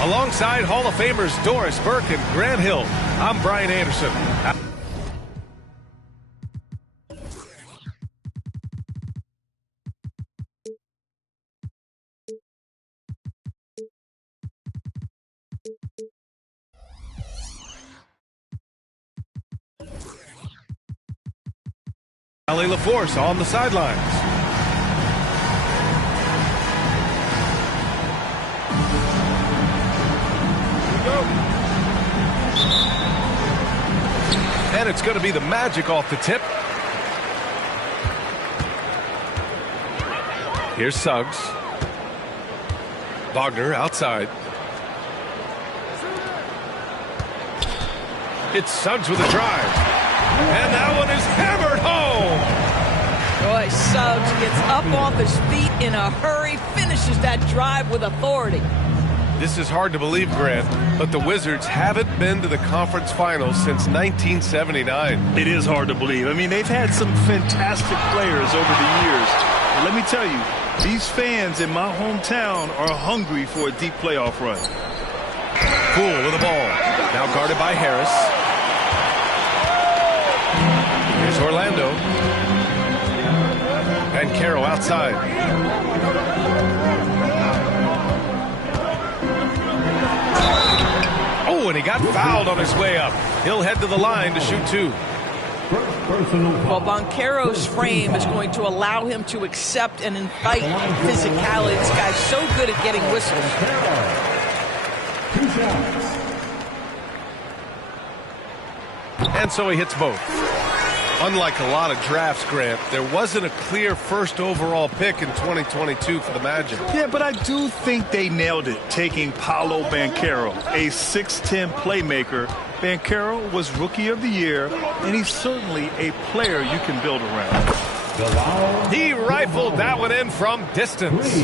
Alongside Hall of Famers Doris Burke and Grant Hill, I'm Brian Anderson. Allie LaForce on the sidelines. And it's going to be the Magic off the tip. Here's Suggs. Wagner outside. It's Suggs with a drive. And that one is hammered home. Boy, Suggs gets up off his feet in a hurry, finishes that drive with authority. This is hard to believe, Grant, but the Wizards haven't been to the conference finals since 1979. It is hard to believe. I mean, they've had some fantastic players over the years. And let me tell you, these fans in my hometown are hungry for a deep playoff run. Poole with the ball. Now guarded by Harris. Here's Orlando. And Carroll outside. Oh, and he got fouled on his way up. He'll head to the line to shoot two. Well, Banchero's frame is going to allow him to accept and invite physicality. This guy's so good at getting whistles. And so he hits both. Unlike a lot of drafts, Grant, there wasn't a clear first overall pick in 2022 for the Magic. Yeah, but I do think they nailed it, taking Paolo Banchero, a 6'10 playmaker. Banchero was Rookie of the Year, and he's certainly a player you can build around. He rifled that one in from distance.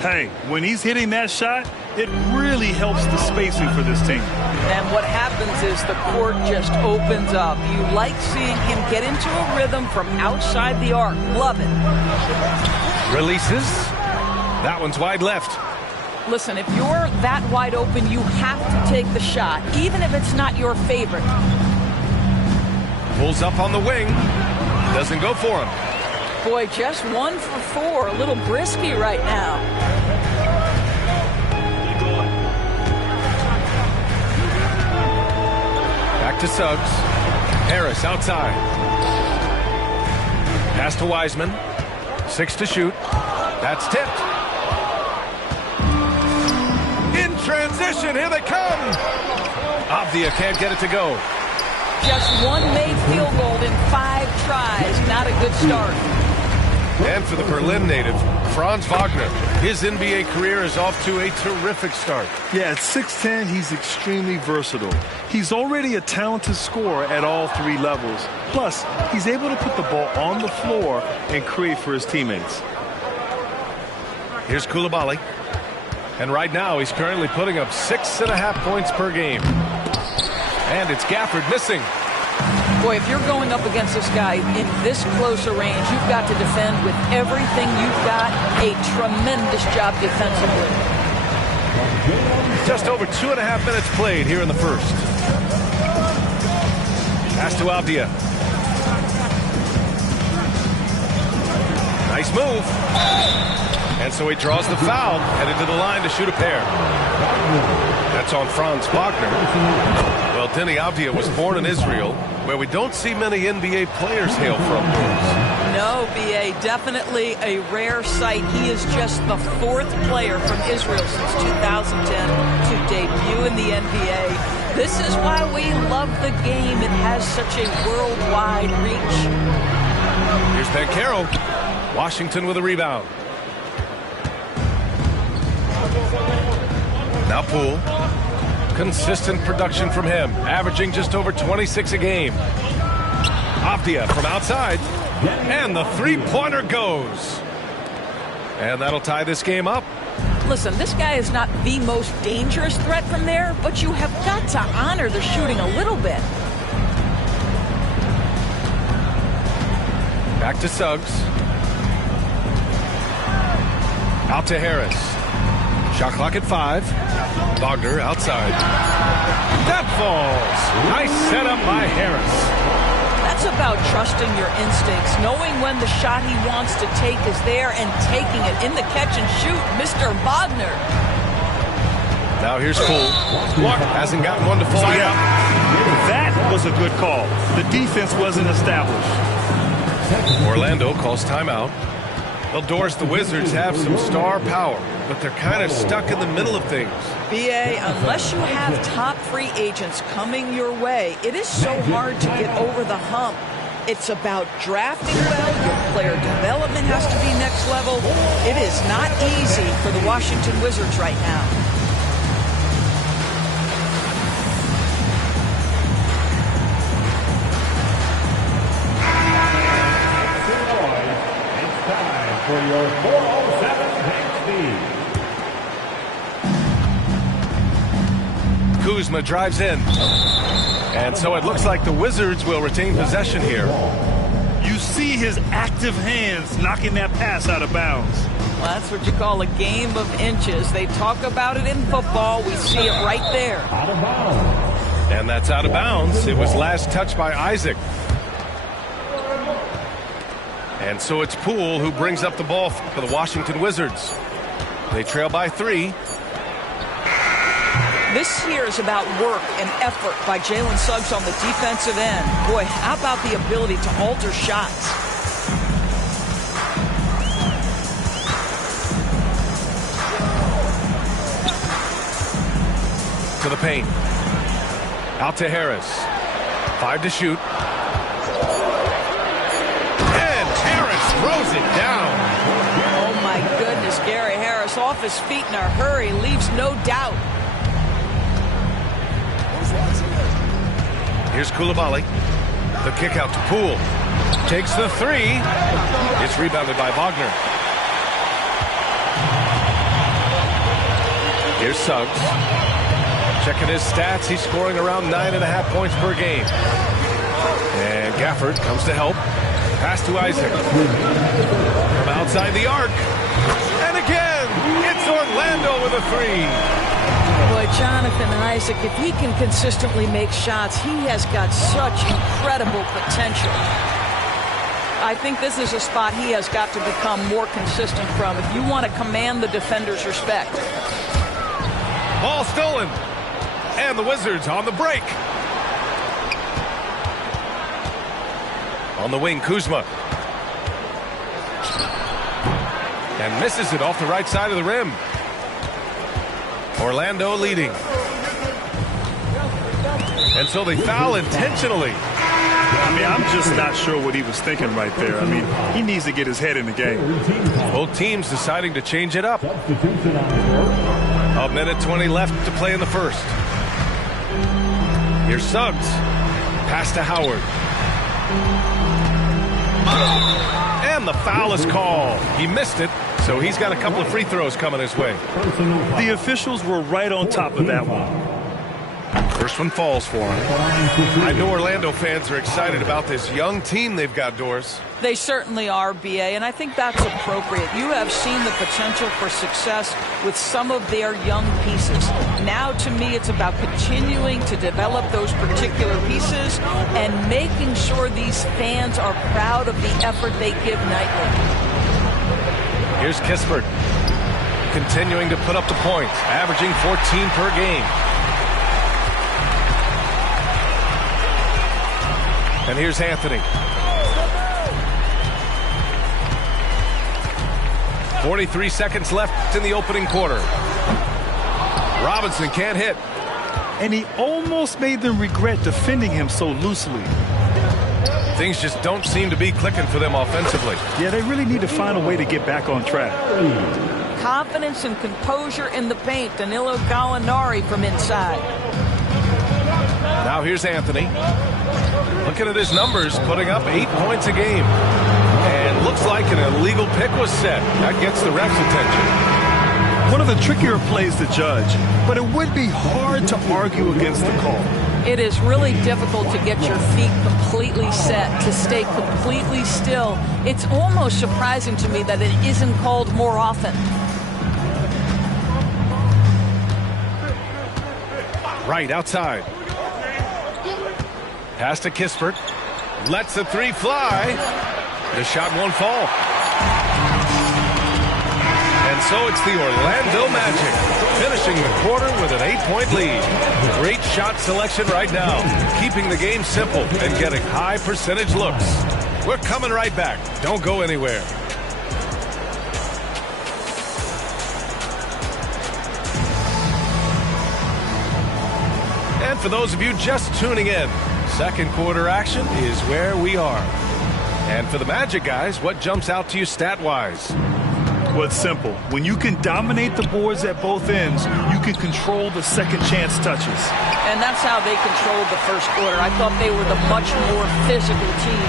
Hey, when he's hitting that shot, it really helps the spacing for this team. And what happens is the court just opens up. You like seeing him get into a rhythm from outside the arc. Love it. Releases. That one's wide left. Listen, if you're that wide open, you have to take the shot, even if it's not your favorite. Pulls up on the wing. Doesn't go for him. Boy, just 1 for 4. A little brisky right now. Back to Suggs. Harris outside. Pass to Wiseman. 6 to shoot. That's tipped. In transition, here they come. Avdia can't get it to go. Just one made field goal in 5 tries. Not a good start. And for the Berlin native, Franz Wagner. His NBA career is off to a terrific start. Yeah, at 6'10", he's extremely versatile. He's already a talented scorer at all 3 levels. Plus, he's able to put the ball on the floor and create for his teammates. Here's Coulibaly. And right now, he's currently putting up 6.5 points per game. And it's Gafford missing. Boy, if you're going up against this guy in this close a range, you've got to defend with everything you've got. A tremendous job defensively. Just over 2.5 minutes played here in the first. Pass to Avdia. Nice move. And so he draws the foul, headed to the line to shoot a pair. That's on Franz Wagner. Well, Denny Avdia was born in Israel, where we don't see many NBA players hail from. No, B.A., definitely a rare sight. He is just the 4th player from Israel since 2010 to debut in the NBA. This is why we love the game. It has such a worldwide reach. Here's Banchero. Washington with a rebound. Now Poole. Consistent production from him, averaging just over 26 a game. Avdia from outside. And the three-pointer goes. And that'll tie this game up. Listen, this guy is not the most dangerous threat from there, but you have got to honor the shooting a little bit. Back to Suggs. Out to Harris. Shot clock at 5. Wagner outside. That falls. Nice setup by Harris. That's about trusting your instincts, knowing when the shot he wants to take is there and taking it in the catch and shoot, Mr. Wagner. Now here's Poole. Hasn't gotten one to fall yet. That was a good call. The defense wasn't established. Orlando calls timeout. Well, Doris, the Wizards have some star power, but they're kind of stuck in the middle of things. B.A., unless you have top free agents coming your way, it is so hard to get over the hump. It's about drafting well. Your player development has to be next level. It is not easy for the Washington Wizards right now. For your 407 speed. Kuzma drives in. And so it looks like the Wizards will retain possession here. You see his active hands knocking that pass out of bounds. Well, that's what you call a game of inches. They talk about it in football. We see it right there. Out of bounds. And that's out of bounds. It was last touched by Isaac. And so it's Poole who brings up the ball for the Washington Wizards. They trail by 3. This here is about work and effort by Jalen Suggs on the defensive end. Boy, how about the ability to alter shots? To the paint. Out to Harris. 5 to shoot. Throws it down. Oh, my goodness. Gary Harris off his feet in a hurry. Leaves no doubt. Here's Coulibaly. The kick out to Poole. Takes the 3. It's rebounded by Wagner. Here's Suggs. Checking his stats. He's scoring around 9.5 points per game. And Gafford comes to help. Pass to Isaac. From outside the arc. And again, it's Orlando with a 3. Boy, Jonathan Isaac, if he can consistently make shots, he has got such incredible potential. I think this is a spot he has got to become more consistent from if you want to command the defender's respect. Ball stolen. And the Wizards on the break. On the wing, Kuzma. And misses it off the right side of the rim. Orlando leading. And so they foul intentionally. I mean, I'm just not sure what he was thinking right there. I mean, he needs to get his head in the game. Both teams deciding to change it up. A minute 20 left to play in the first. Here's Suggs. Pass to Howard. And the foul is called. He missed it, so he's got a couple of free throws coming his way. The officials were right on top of that one. First one falls for him. I know Orlando fans are excited about this young team they've got, Doris. They certainly are, B.A., and I think that's appropriate. You have seen the potential for success with some of their young pieces. Now, to me, it's about continuing to develop those particular pieces and making sure these fans are proud of the effort they give nightly. Here's Kispert, continuing to put up the points, averaging 14 per game. And here's Anthony. 43 seconds left in the opening quarter. Robinson can't hit. And he almost made them regret defending him so loosely. Things just don't seem to be clicking for them offensively. Yeah, they really need to find a way to get back on track. Confidence and composure in the paint. Danilo Gallinari from inside. Now here's Anthony. Looking at his numbers, putting up 8 points a game. And looks like an illegal pick was set. That gets the ref's attention. One of the trickier plays to judge, but it would be hard to argue against the call. It is really difficult to get your feet completely set, to stay completely still. It's almost surprising to me that it isn't called more often. Right outside. Pass to Kispert. Lets the three fly. The shot won't fall. And so it's the Orlando Magic finishing the quarter with an 8-point lead. Great shot selection right now, keeping the game simple and getting high percentage looks. We're coming right back. Don't go anywhere. And for those of you just tuning in, second quarter action is where we are. And for the Magic guys, what jumps out to you stat-wise? Well, it's simple. When you can dominate the boards at both ends, you can control the second chance touches. And that's how they controlled the first quarter. I thought they were the much more physical team.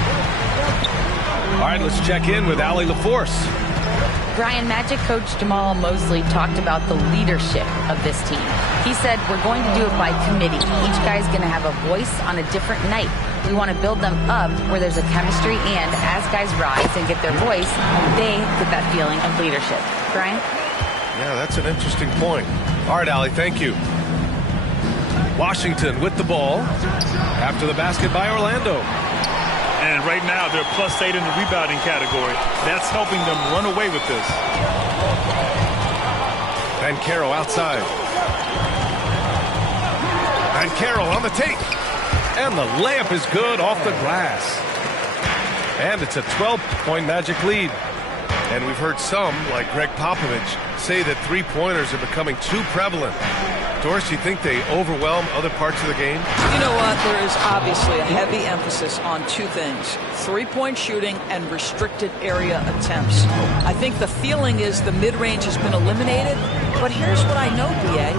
All right, let's check in with Allie LaForce. Brian, Magic coach Jamal Mosley talked about the leadership of this team. He said, we're going to do it by committee. Each guy's going to have a voice on a different night. We want to build them up where there's a chemistry, and as guys rise and get their voice, they get that feeling of leadership. Brian? Yeah, that's an interesting point. All right, Allie, thank you. Washington with the ball after the basket by Orlando. And right now, they're +8 in the rebounding category. That's helping them run away with this. Banchero outside. Banchero on the take. And the layup is good off the glass. And it's a 12-point Magic lead. And we've heard some, like Greg Popovich, say that three-pointers are becoming too prevalent. Doris, you think they overwhelm other parts of the game? You know what? There is obviously a heavy emphasis on two things: three-point shooting and restricted area attempts. I think the feeling is the mid-range has been eliminated, but here's what I know, B.A.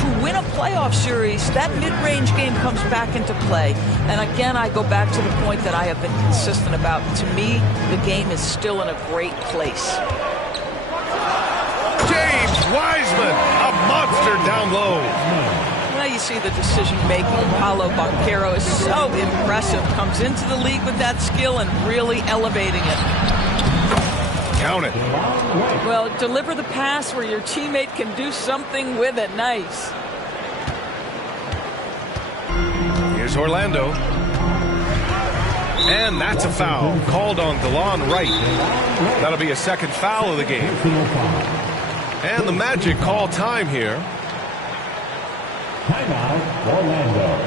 To win a playoff series, that mid-range game comes back into play. And again, I go back to the point that I have been consistent about. To me, the game is still in a great place. James Wiseman, a monster down low. Now you see the decision-making. Paulo Banchero is so impressive. Comes into the league with that skill and really elevating it. Count it. Well, deliver the pass where your teammate can do something with it. Nice. Here's Orlando. And that's a foul called on DeLon Wright. That'll be a second foul of the game. And the Magic call time here. Timeout, Orlando.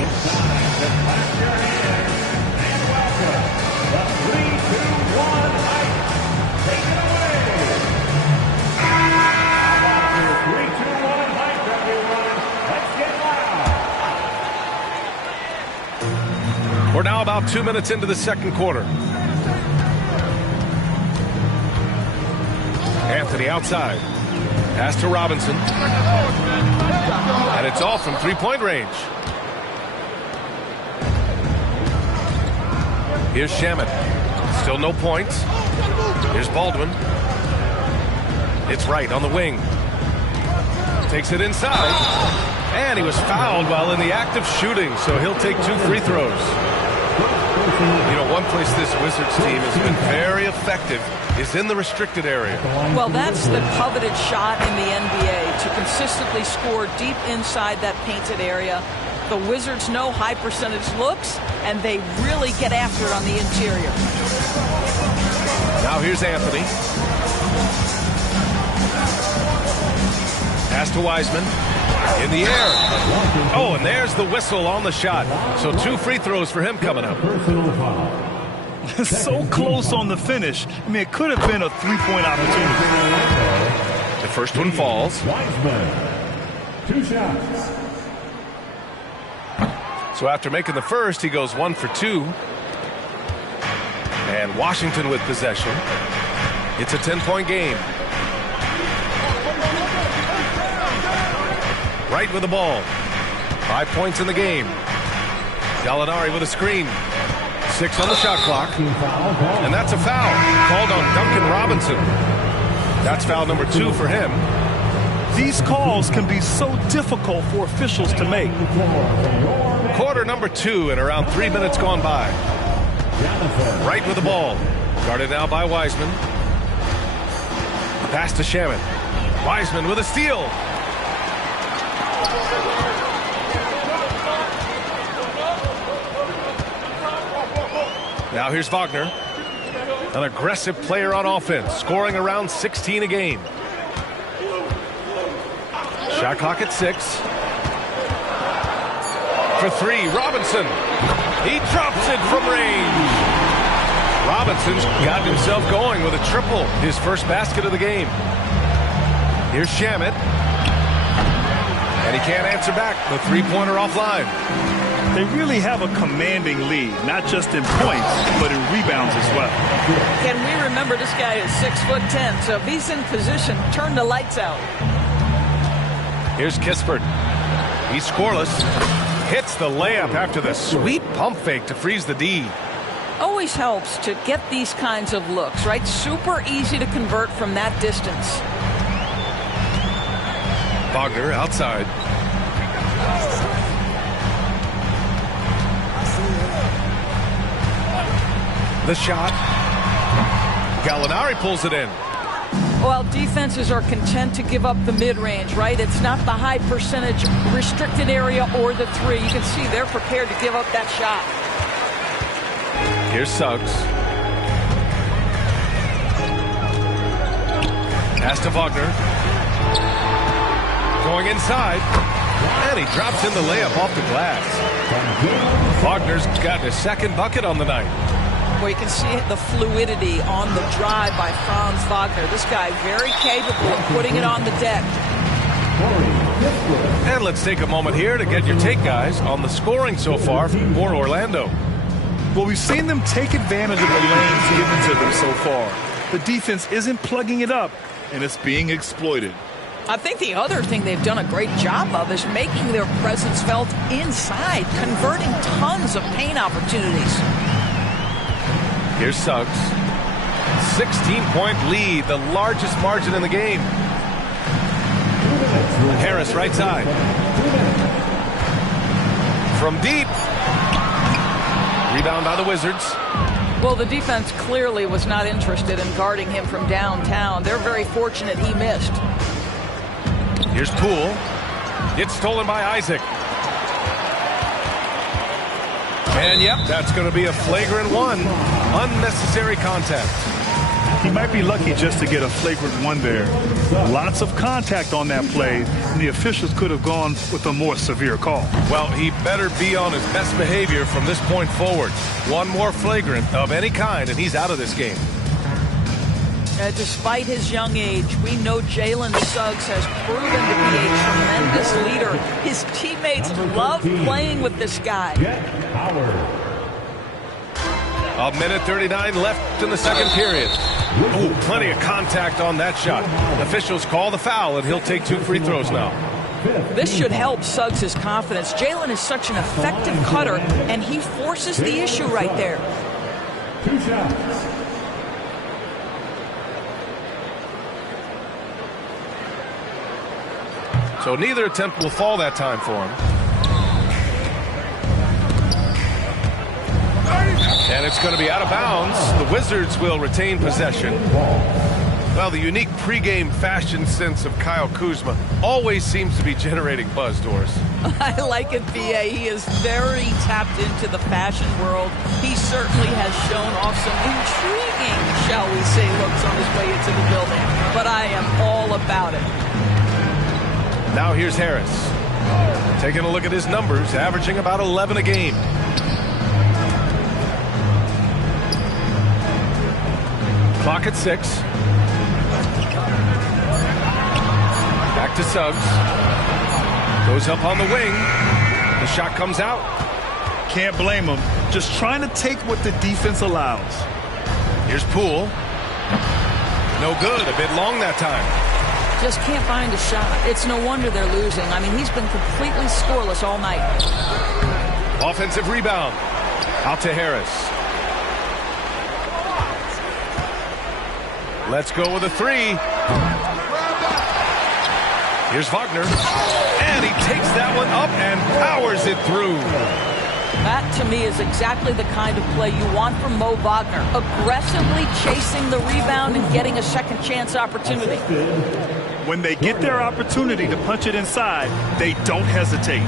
It's time to clap your hands and welcome the 3-2-1 hype. Take it away. How about your 3-2-1 hype, everyone? Let's get loud. We're now about 2 minutes into the second quarter. Anthony outside. Pass to Robinson. And it's off from three-point range. Here's Shamet. Still no points. Here's Baldwin. It's Wright on the wing. Takes it inside. And he was fouled while in the act of shooting, so he'll take 2 free throws. You know, one place this Wizards team has been very effective is in the restricted area. Well, that's the coveted shot in the NBA, to consistently score deep inside that painted area. The Wizards know high percentage looks, and they really get after it on the interior. Now here's Anthony. Pass to Wiseman. In the air. Oh, and there's the whistle on the shot. So 2 free throws for him coming up. So close on the finish. I mean, it could have been a 3-point opportunity. The first one falls. Wiseman, 2 shots. So after making the first, he goes 1 for 2. And Washington with possession. It's a 10-point game. Wright with the ball. 5 points in the game. Gallinari with a screen. 6 on the shot clock. And that's a foul called on Duncan Robinson. That's foul number 2 for him. These calls can be so difficult for officials to make. Quarter number 2 and around 3 minutes gone by. Wright with the ball. Guarded now by Wiseman. Pass to Szn1. Wiseman with a steal. Now here's Wagner. An aggressive player on offense, scoring around 16 a game. Shot clock at 6. For 3, Robinson. He drops it from range. Robinson's got himself going with a triple, his first basket of the game. Here's Szn1. And he can't answer back. The 3-pointer offline. They really have a commanding lead, not just in points, but in rebounds as well. Can we remember this guy is 6'10", so if he's in position, turn the lights out. Here's Kispert. He's scoreless. Hits the layup after the sweet pump fake to freeze the D. Always helps to get these kinds of looks, right? Super easy to convert from that distance. Wagner outside. The shot. Gallinari pulls it in. Well, defenses are content to give up the mid-range, right? It's not the high percentage restricted area or the 3. You can see they're prepared to give up that shot. Here's Suggs. Pass to Wagner. Going inside. And he drops in the layup off the glass. Wagner's gotten his second bucket on the night. Where you can see the fluidity on the drive by Franz Wagner. This guy very capable of putting it on the deck. And let's take a moment here to get your take, guys, on the scoring so far for Orlando. Well, we've seen them take advantage of the lanes given to them so far. The defense isn't plugging it up, and it's being exploited. I think the other thing they've done a great job of is making their presence felt inside, converting tons of paint opportunities. Here's Suggs. 16-point lead, the largest margin in the game. Harris right side. From deep. Rebound by the Wizards. Well, the defense clearly was not interested in guarding him from downtown. They're very fortunate he missed. Here's Poole. It's stolen by Isaac. And yep, that's going to be a flagrant 1. Unnecessary contact. He might be lucky just to get a flagrant 1 there. Lots of contact on that play, and the officials could have gone with a more severe call. Well, he better be on his best behavior from this point forward. 1 more flagrant of any kind, and he's out of this game. Despite his young age, we know Jalen Suggs has proven to be a tremendous leader. His teammates love playing with this guy. A minute 39 left in the second period. Oh, plenty of contact on that shot. Officials call the foul, and he'll take 2 free throws now. This should help Suggs' confidence. Jalen is such an effective cutter, and he forces the issue right there. 2 shots. So neither attempt will fall that time for him. And it's going to be out of bounds. The Wizards will retain possession. Well, the unique pregame fashion sense of Kyle Kuzma always seems to be generating buzz, Doris. I like it, B.A. He is very tapped into the fashion world. He certainly has shown off some intriguing, shall we say, looks on his way into the building. But I am all about it. Now here's Harris. Taking a look at his numbers, averaging about 11 a game. Clock at 6. Back to Suggs. Goes up on the wing. The shot comes out. Can't blame him. Just trying to take what the defense allows. Here's Poole. No good. A bit long that time. Just can't find a shot. It's no wonder they're losing. I mean, he's been completely scoreless all night. Offensive rebound. Out to Harris. Let's go with a 3. Here's Wagner. And he takes that one up and powers it through. That, to me, is exactly the kind of play you want from Mo Wagner. Aggressively chasing the rebound and getting a second chance opportunity. When they get their opportunity to punch it inside, they don't hesitate.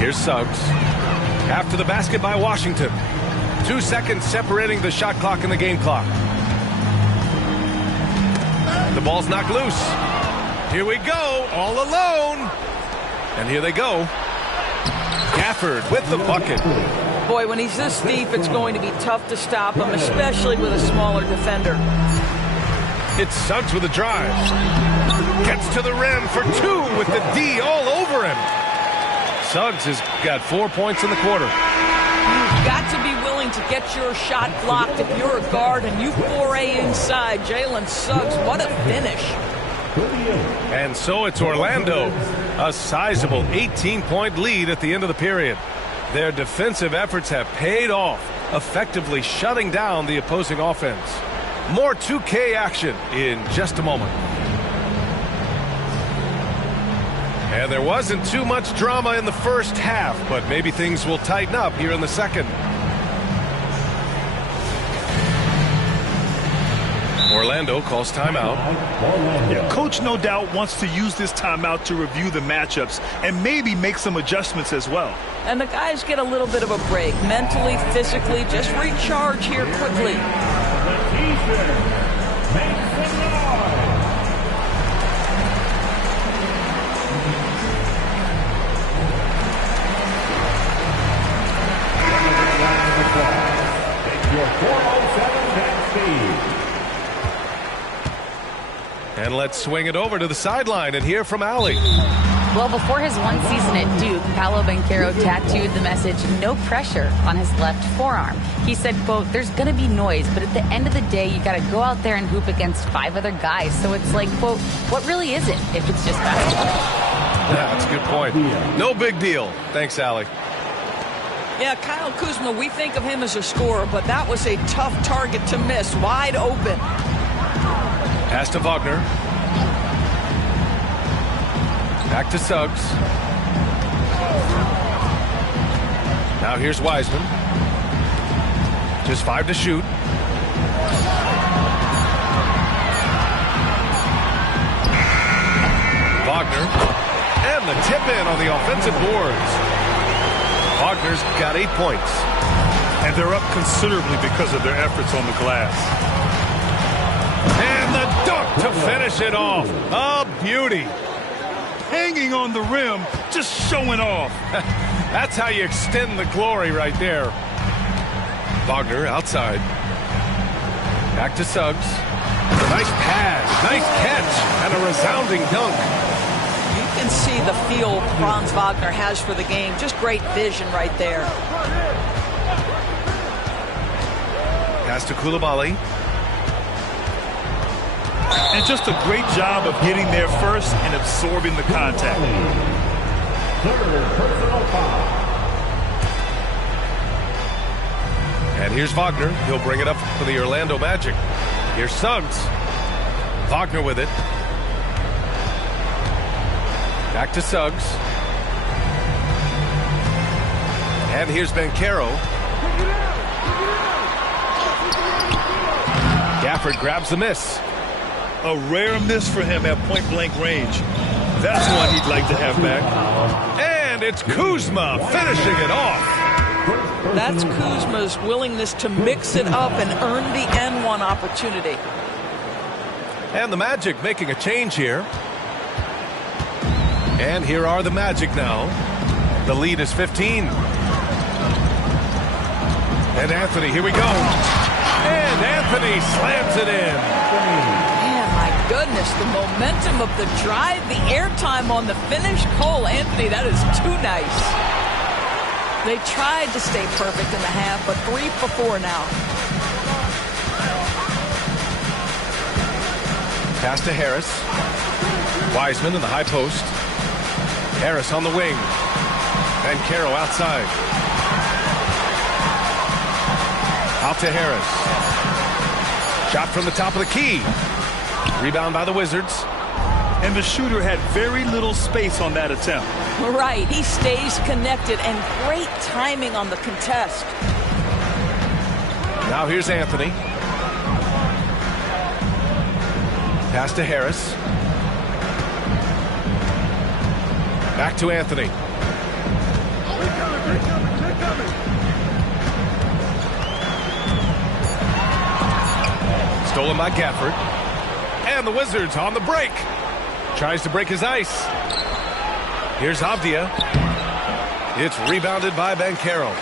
Here's Suggs. After the basket by Washington. 2 seconds separating the shot clock and the game clock. The ball's knocked loose. Here we go, all alone. And here they go. Gafford with the bucket. Boy, when he's this deep, it's going to be tough to stop him, especially with a smaller defender. It's Suggs with a drive. Gets to the rim for 2 with the D all over him. Suggs has got 4 points in the quarter. You've got to be willing to get your shot blocked if you're a guard and you foray inside. Jalen Suggs, what a finish. And so it's Orlando. A sizable 18-point lead at the end of the period. Their defensive efforts have paid off, effectively shutting down the opposing offense. More 2K action in just a moment. And there wasn't too much drama in the first half, but maybe things will tighten up here in the second. Orlando calls timeout. Yeah, coach no doubt wants to use this timeout to review the matchups and maybe make some adjustments as well. And the guys get a little bit of a break, mentally, physically, just recharge here quickly. And let's swing it over to the sideline and hear from Allie. Well, before his one season at Duke, Paolo Banchero tattooed the message, "No pressure," on his left forearm. He said, quote, "There's going to be noise, but at the end of the day, you got to go out there and hoop against 5 other guys. So it's like, quote, what really is it if it's just basketball?" Yeah, that's a good point. No big deal. Thanks, Allie. Yeah, Kyle Kuzma, we think of him as a scorer, but that was a tough target to miss, wide open. Pass to Wagner. Back to Suggs. Now here's Wiseman. Just 5 to shoot. Wagner. And the tip in on the offensive boards. Wagner's got 8 points. And they're up considerably because of their efforts on the glass. And the dunk to finish it off. A beauty. Hanging on the rim, just showing off. That's how you extend the glory right there. Wagner outside. Back to Suggs. Nice pass, nice catch, and a resounding dunk. You can see the feel Franz Wagner has for the game. Just great vision right there. Pass to Coulibaly. And just a great job of getting there first and absorbing the contact. Third personal foul. And here's Wagner. He'll bring it up for the Orlando Magic. Here's Suggs. Wagner with it. Back to Suggs. And here's Banchero. Gafford grabs the miss. A rare miss for him at point-blank range. That's one he'd like to have back. And it's Kuzma finishing it off. That's Kuzma's willingness to mix it up and earn the N1 opportunity. And the Magic making a change here. And here are the Magic now. The lead is 15. And Anthony, here we go. And Anthony slams it in. Man, my goodness, the momentum of the drive, the airtime on the finish. Cole Anthony, that is too nice. They tried to stay perfect in the half, but 3 for 4 now. Pass to Harris. Wiseman in the high post. Harris on the wing. Banchero outside. Out to Harris. Shot from the top of the key. Rebound by the Wizards. And the shooter had very little space on that attempt. Right, he stays connected, and great timing on the contest. Now here's Anthony. Pass to Harris. Back to Anthony. Stolen by Gafford. And the Wizards on the break. Tries to break his ice. Here's Avdia. It's rebounded by Banchero.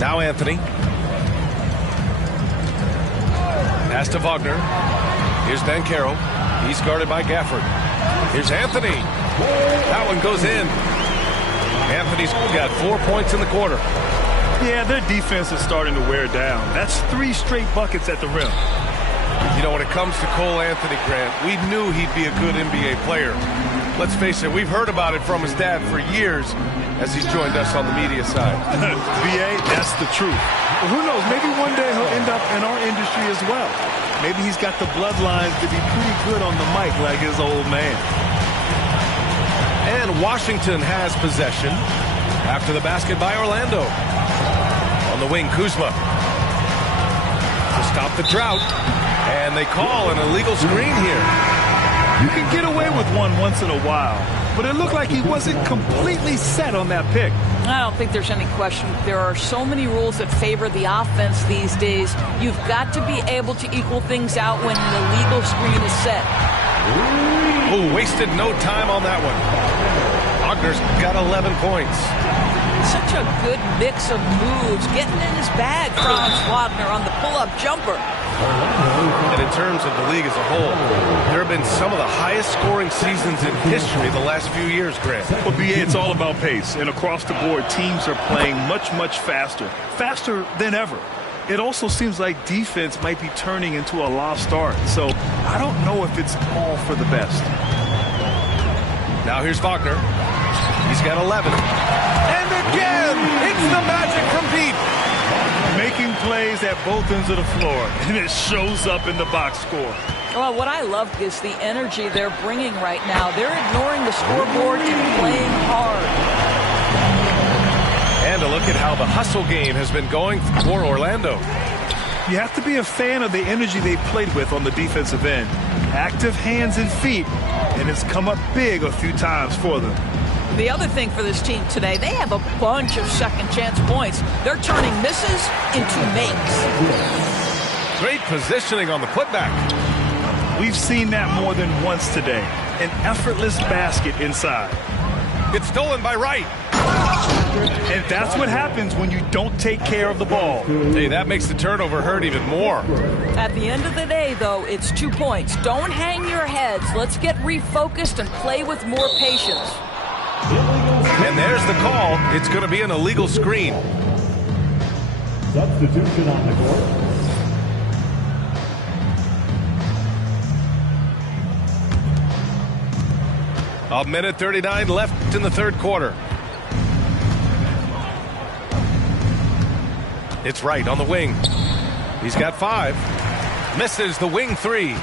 Now Anthony. Pass to Wagner. Here's Banchero. He's guarded by Gafford. Here's Anthony. That one goes in. Anthony's got 4 points in the quarter. Yeah, their defense is starting to wear down. That's 3 straight buckets at the rim. You know, when it comes to Cole Anthony, Grant, we knew he'd be a good NBA player. Let's face it, we've heard about it from his dad for years as he's joined us on the media side. BA, that's the truth. Well, who knows, maybe one day he'll end up in our industry as well. Maybe he's got the bloodlines to be pretty good on the mic like his old man. And Washington has possession after the basket by Orlando. On the wing, Kuzma. To stop the drought. And they call an illegal screen here. You can get away with one once in a while, but it looked like he wasn't completely set on that pick. I don't think there's any question. There are so many rules that favor the offense these days. You've got to be able to equal things out when an illegal screen is set. Oh, wasted no time on that one. Wagner's got 11 points. Such a good mix of moves. Getting in his bag, Franz Wagner on the pull-up jumper. And in terms of the league as a whole, there have been some of the highest scoring seasons in history the last few years, Grant. Well, BA, it's all about pace. And across the board, teams are playing much, much faster. Faster than ever. It also seems like defense might be turning into a lost art. So I don't know if it's all for the best. Now here's Wagner. He's got 11. And again, it's the Magic from deep. Making plays at both ends of the floor, and it shows up in the box score. Well, what I love is the energy they're bringing right now. They're ignoring the scoreboard and playing hard. And a look at how the hustle game has been going for Orlando. You have to be a fan of the energy they've played with on the defensive end. Active hands and feet, and it's come up big a few times for them. The other thing for this team today, they have a bunch of second chance points. They're turning misses into makes. Great positioning on the putback. We've seen that more than once today. An effortless basket inside. It's stolen by Wright. And that's what happens when you don't take care of the ball. Hey, that makes the turnover hurt even more. At the end of the day, though, it's 2 points. Don't hang your heads. Let's get refocused and play with more patience. And there's the call. It's going to be an illegal screen. Substitution on the court. A minute 39 left in the third quarter. It's Wright on the wing. He's got 5. Misses the wing 3.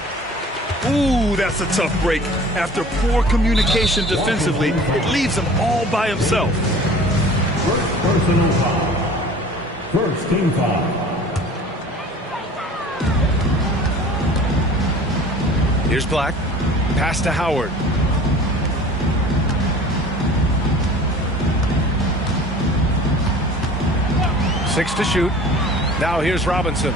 Ooh, that's a tough break. After poor communication defensively, it leaves him all by himself. First personal foul. First team foul. Here's Black. Pass to Howard. Six to shoot. Now here's Robinson.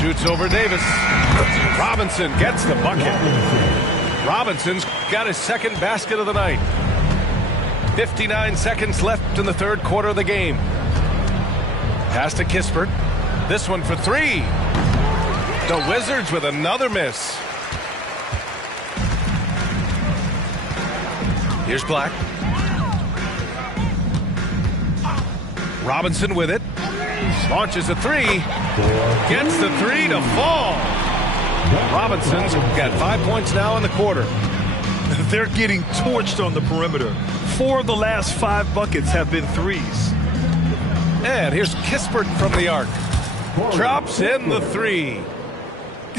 Shoots over Davis. Robinson gets the bucket. Robinson's got his second basket of the night. 59 seconds left in the third quarter of the game. Pass to Kispert. This one for three. The Wizards with another miss. Here's Black. Robinson with it. Launches a three. Gets the three to fall. Robinson's got 5 points now in the quarter. They're getting torched on the perimeter. 4 of the last 5 buckets have been threes. And here's Kispert from the arc. Drops in the three.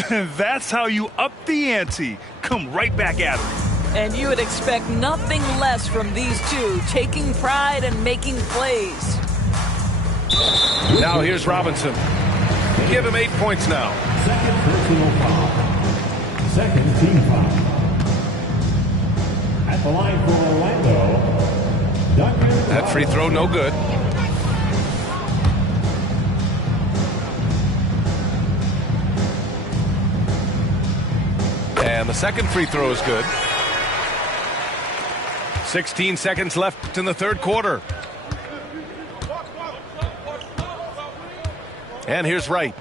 That's how you up the ante. Come right back at it. And you would expect nothing less from these two, taking pride and making plays. Now here's Robinson. Give him 8 points now. Second personal foul. Second team foul. At the line for Orlando, Duncan. That free throw no good. And the second free throw is good. 16 seconds left in the third quarter. And here's Wright.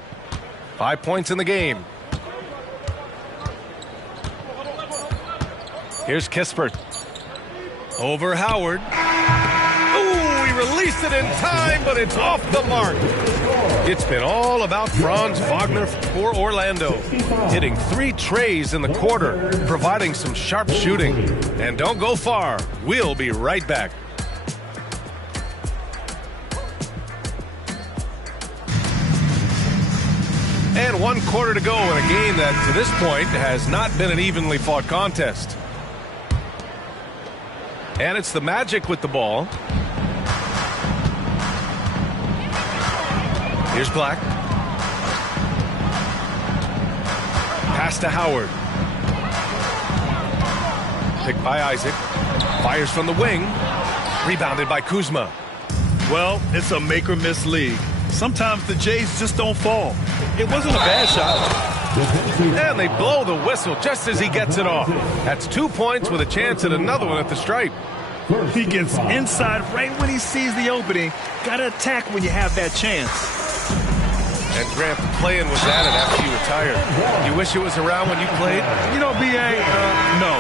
5 points in the game. Here's Kispert. Over Howard. Ooh, he released it in time, but it's off the mark. It's been all about Franz Wagner for Orlando. Hitting 3 trays in the quarter, providing some sharp shooting. And don't go far. We'll be right back. And 1 quarter to go in a game that, to this point, has not been an evenly fought contest. And it's the Magic with the ball. Here's Black. Pass to Howard. Picked by Isaac. Fires from the wing. Rebounded by Kuzma. Well, it's a make or miss league. Sometimes the Jays just don't fall. It wasn't a bad shot. And they blow the whistle just as he gets it off. That's 2 points with a chance at another one at the stripe. He gets inside right when he sees the opening. Gotta attack when you have that chance. And Grant, playing was added after you retired. You wish it was around when you played? You know, B.A., no.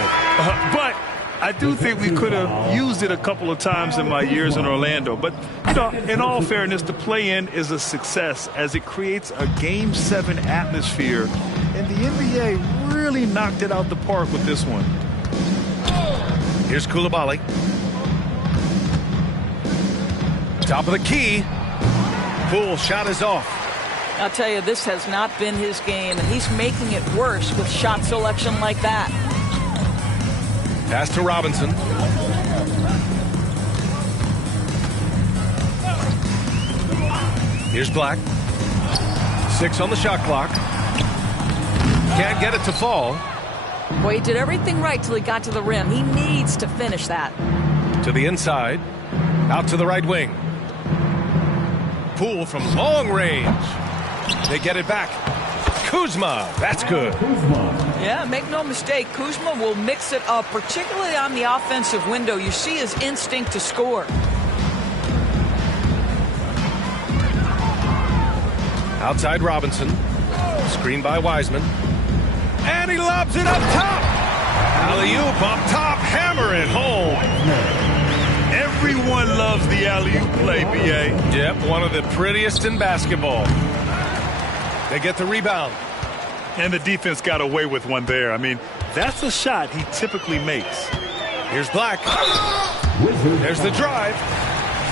But I do think we could have used it a couple of times in my years in Orlando. But, you know, in all fairness, the play-in is a success as it creates a Game 7 atmosphere. And the NBA really knocked it out the park with this one. Here's Coulibaly. Top of the key. Poole shot is off. I'll tell you, this has not been his game, and he's making it worse with shot selection like that. Pass to Robinson. Here's Black. 6 on the shot clock. Can't get it to fall. Boy, he did everything right till he got to the rim. He needs to finish that. To the inside. Out to the right wing. Poole from long range. They get it back. Kuzma. That's good. Yeah, make no mistake. Kuzma will mix it up, particularly on the offensive window. You see his instinct to score. Outside Robinson. Screened by Wiseman. And he lobs it up top. Alley-oop up top. Hammer it home. Everyone loves the alley-oop play, B.A. Yep, one of the prettiest in basketball. They get the rebound. And the defense got away with one there. I mean, that's a shot he typically makes. Here's Black. There's the drive.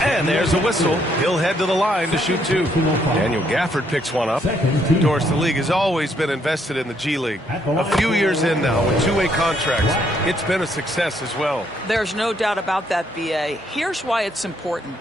And there's a whistle. He'll head to the line to shoot 2. Daniel Gafford picks one up. Of course, the league has always been invested in the G League. A few years in now with 2-way contracts, it's been a success as well. There's no doubt about that, B.A. Here's why it's important.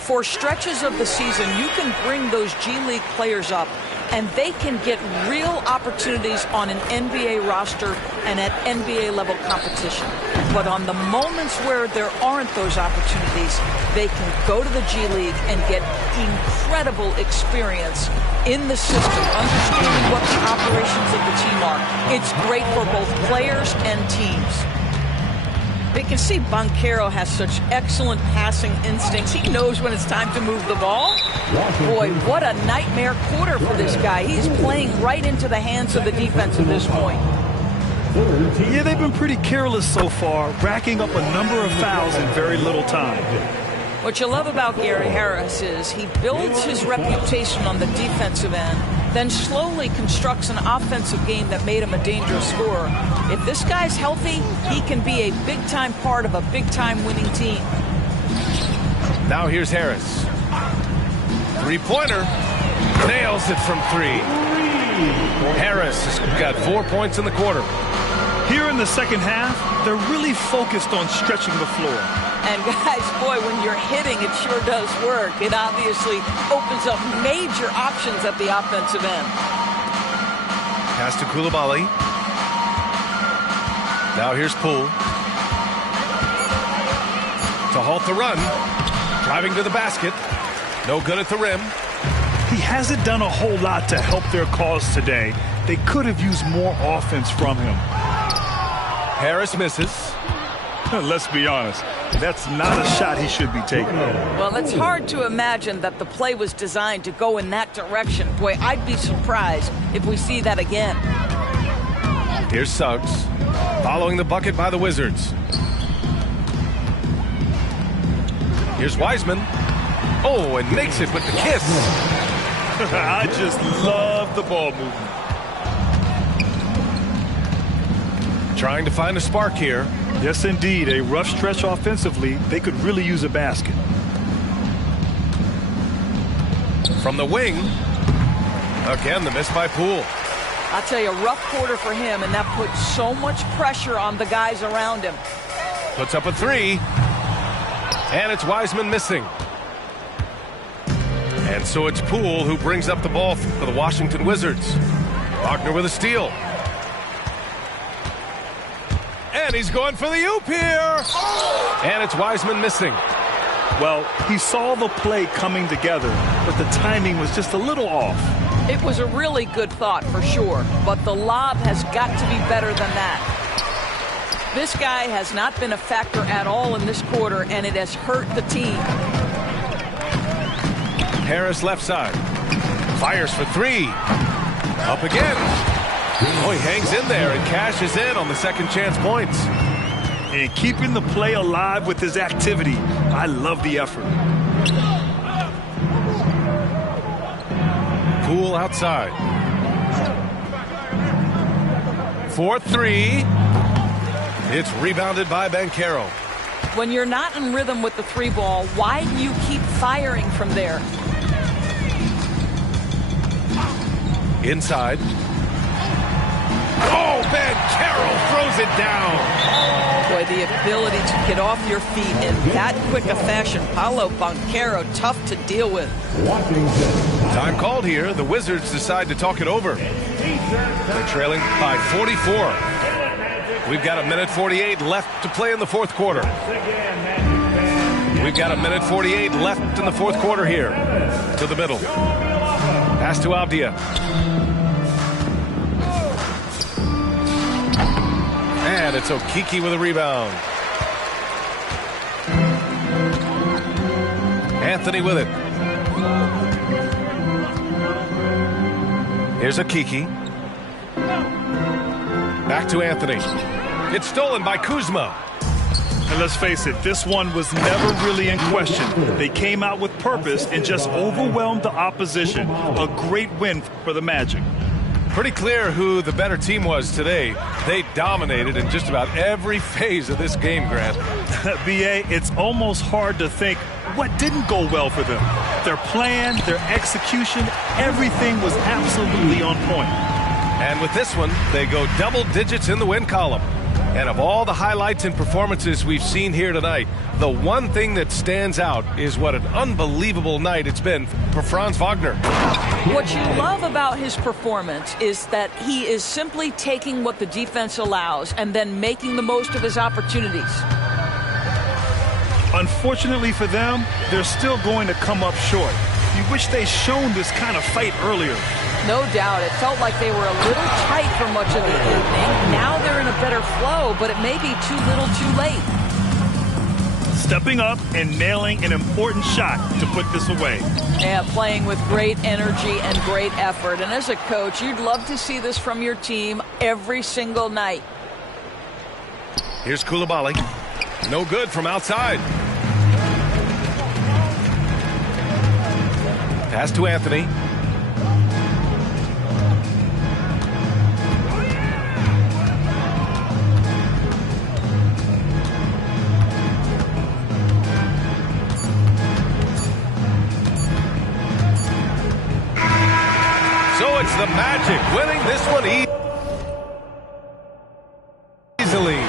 For stretches of the season, you can bring those G League players up, and they can get real opportunities on an NBA roster and at NBA level competition. But on the moments where there aren't those opportunities, they can go to the G League and get incredible experience in the system, understanding what the operations of the team are. It's great for both players and teams. You can see Banchero has such excellent passing instincts. He knows when it's time to move the ball. Boy, what a nightmare quarter for this guy. He's playing right into the hands of the defense at this point. Yeah, they've been pretty careless so far, racking up a number of fouls in very little time. What you love about Gary Harris is he builds his reputation on the defensive end, then slowly constructs an offensive game that made him a dangerous scorer. If this guy's healthy, he can be a big-time part of a big-time winning team. Now here's Harris. Three-pointer. Nails it from 3. Harris has got 4 points in the quarter. Here in the second half, they're really focused on stretching the floor. And guys, boy, when you're hitting, it sure does work. It obviously opens up major options at the offensive end. Pass to Coulibaly. Now here's Poole. To halt the run. Driving to the basket. No good at the rim. He hasn't done a whole lot to help their cause today. They could have used more offense from him. Harris misses. Let's be honest, that's not a shot he should be taking. Well, it's hard to imagine that the play was designed to go in that direction. Boy, I'd be surprised if we see that again. Here's Suggs, following the bucket by the Wizards. Here's Wiseman. Oh, and makes it with the kiss. I just love the ball movement. Trying to find a spark here. Yes, indeed. A rough stretch offensively. They could really use a basket. From the wing. Again, the miss by Poole. I'll tell you, a rough quarter for him, and that puts so much pressure on the guys around him. Puts up a 3. And it's Wiseman missing. And so it's Poole who brings up the ball for the Washington Wizards. Wagner with a steal. And he's going for the oop here. And it's Wiseman missing. Well, he saw the play coming together, but the timing was just a little off. It was a really good thought for sure, but the lob has got to be better than that. This guy has not been a factor at all in this quarter, and it has hurt the team. Harris left side. Fires for 3. Up again. Oh, he hangs in there and cashes in on the second chance points. And keeping the play alive with his activity. I love the effort. Poole outside. 4-3. It's rebounded by Banchero. When you're not in rhythm with the 3 ball, why do you keep firing from there? Inside. Oh, Banchero throws it down. Boy, the ability to get off your feet in that quick a fashion. Paolo Banchero, tough to deal with. Time called here. The Wizards decide to talk it over. They're trailing by 44. We've got 1:48 left to play in the fourth quarter. We've got 1:48 left in the fourth quarter here. To the middle. Pass to Avdia. And it's Okeke with a rebound. Anthony with it. Here's Okeke. Back to Anthony. It's stolen by Kuzma. And let's face it, this one was never really in question. They came out with purpose and just overwhelmed the opposition. A great win for the Magic. Pretty clear who the better team was today. They dominated in just about every phase of this game, Grant. B.A., it's almost hard to think what didn't go well for them. Their plan, their execution, everything was absolutely on point. And with this one, they go double digits in the win column. And of all the highlights and performances we've seen here tonight, the one thing that stands out is what an unbelievable night it's been for Franz Wagner. What you love about his performance is that he is simply taking what the defense allows and then making the most of his opportunities. Unfortunately for them, they're still going to come up short. You wish they'd shown this kind of fight earlier. No doubt. It felt like they were a little tight for much of the evening. Now they're in a better flow, but it may be too little too late. Stepping up and nailing an important shot to put this away. Yeah, playing with great energy and great effort. And as a coach, you'd love to see this from your team every single night. Here's Koulibaly. No good from outside. Pass to Anthony. So it's the Magic winning this one easily.